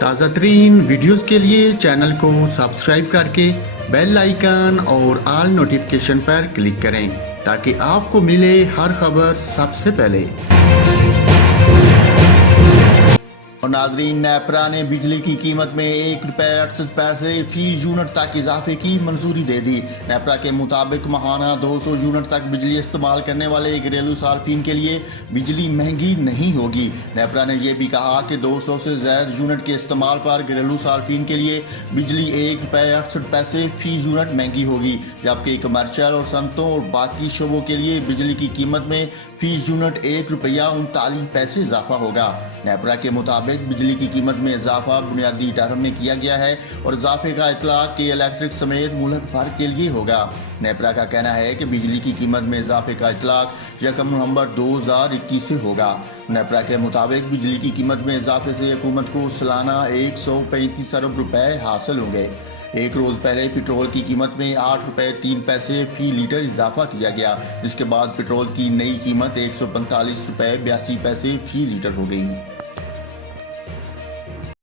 ताज़ा तरीन वीडियोज़ के लिए चैनल को सब्सक्राइब करके बेल आइकन और ऑल नोटिफिकेशन पर क्लिक करें ताकि आपको मिले हर खबर सबसे पहले। और नाजरीन, नेपरा ने बिजली की कीमत में ₹1.68 फी यूनिट तक इजाफे की मंजूरी दे दी। नेपरा के मुताबिक माहाना 200 यूनिट तक बिजली इस्तेमाल करने वाले घरेलू सार्फिन के लिए बिजली महंगी नहीं होगी। नेपरा ने यह भी कहा कि 200 से ज्यादा यूनिट के इस्तेमाल पर घरेलू सार्फिन के लिए बिजली ₹1.68 फी यूनिट महंगी होगी, जबकि कमर्शियल और सनतों और बाकी शोबों के लिए बिजली की कीमत में फी यूनिट ₹1.39 इजाफा होगा। नेपरा के मुताबिक बिजली की कीमत में इजाफा बुनियादी टर्म में किया गया है और इजाफे का इतलाक के इलेक्ट्रिक समेत मुल्क भर के लिए होगा। नेपरा का कहना है कि बिजली की कीमत में इजाफे का इतलाक 1 नवंबर 2021 से होगा। नेपरा के मुताबिक बिजली की कीमत में इजाफे से हुकूमत को सालाना 135 अरब रुपए हासिल होंगे। एक रोज पहले पेट्रोल की कीमत में ₹8.03 फी लीटर इजाफा किया गया, जिसके बाद पेट्रोल की नई कीमत ₹145.82 फी लीटर हो गई।